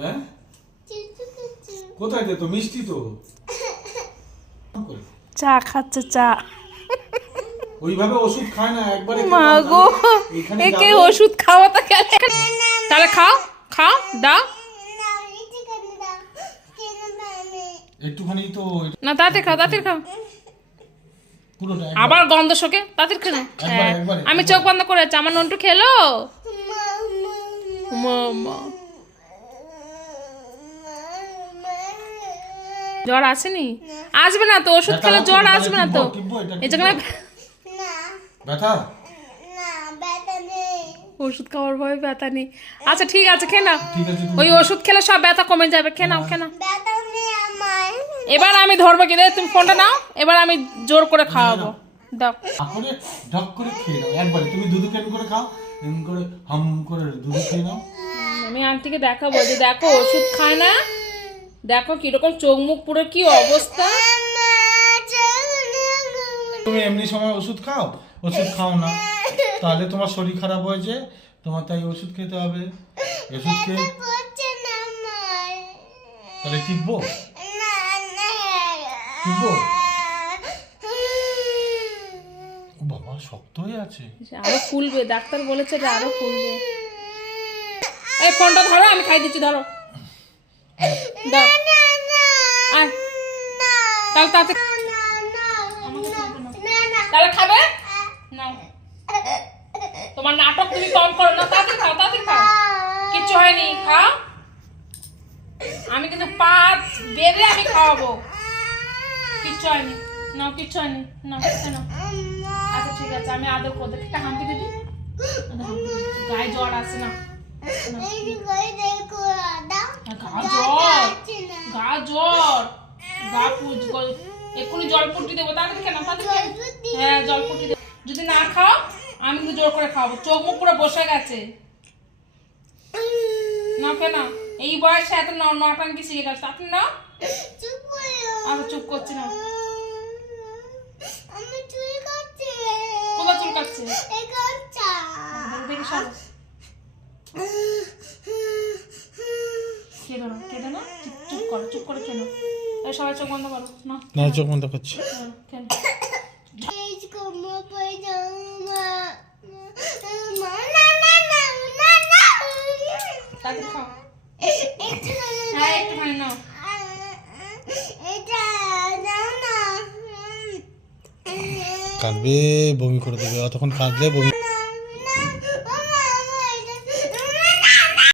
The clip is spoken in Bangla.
হ্যাঁ কোথায় তো মিষ্টি তো চা খাচ্ছে চা। ওইভাবে ওষুধ খায় না একবারে। মা গো, একে ওষুধ খাওয়াতে গেলে তাহলে খাও খাও দাও একটুখানি তো না, তাড়াতাড়ি খাও তাড়াতাড়ি খাও। পুরোটা আবার গন্ধ শোকে, তাড়াতাড়ি খেয়ে নাও। আমি চোখ বন্ধ করে আছি, আমার নন্টু খেলো। মামা জ্বর আসেনি? আসবে না তো, ওষুধ খেলে জ্বর আসবে না তো। এই জায়গায় ব্যথা ওষুধ খাওয়ার ভয় ব্যথা নেই। আচ্ছা ঠিক আছে, খেয়ে নাও। ঠিক আছে ওই ওষুধ খেলে সব ব্যথা কমে যাবে। খেয়ে নাও খেয়ে নাও। এবার আমি ধরবো কি, তুমি ফোনটা নাও, এবার আমি জোর করে খাওয়াবো। দাও করে ঢক করে খেয়ে নাও একবারে। তুমি দুধ কেন করে খাও, এমন করে হাম করে দুধ খেয়ে নাও। আমি আন্টিকে দেখাবো যে দেখো ওষুধ খায় না, দেখো কিরকম চোখ মুখ পুরো কি অবস্থা। তুমি এমনি সময় ওষুধ খাও, ওষুধ খাও না, তাহলে তোমার শরীর খারাপ হয়েছে, তোমার তাই ওষুধ খেতে হবে। ওষুধ খেয়ে তাহলে টিপবো টিপবো। ও বাবা শক্ত হয়ে আছে। আরো ফুলবে, ডাক্তার বলেছে যে আরো ফুলবে। এই ফোনটা ধরো, আমি খাই দিচ্ছি, ধরো দাও। আর তাহলে তাতে তাহলে খাবে না। তোমার নাটক তুমি কম করো না, তাতে খাও তাতে খাও, কিচ্ছু হয়নি, খাও। আমি কিন্তু পাত বেঁধে আমি খাওয়াবো, কিচ্ছু হয়নি, নাও কিচ্ছু হয়নি, নাও নাও। আচ্ছা ঠিক আছে, আমি আদর করতে একটা হাম্পি দিদি, গায়ে জ্বর আসে না। গা জ্বর গা এক্ষুনি জল পুটি দেবো, তাহলে কেন? হ্যাঁ জল পুটি দেবো। যদি না খাও আমি কিন্তু জোর করে খাওয়াবো। চোখ মুখ পুরো বসে গেছে না কেন? এই বয়সে এত নটাঙ্কি শিখে গেছে, আপনি না। আচ্ছা চুপ করছি না। কোথায় চুল কাটছে? দেখি সব কেঁদো না কেঁদো না, চুপ করো চুপ করে কেন? সবাই চোখ বন্ধ করো না। না চোখ বন্ধ করছি। কেন তাড়াতাড়ি খাও। হ্যাঁ একটুখানি নাও। কাঁদবে, বমি করে দেবে, অতক্ষণ কাঁদলে বমি।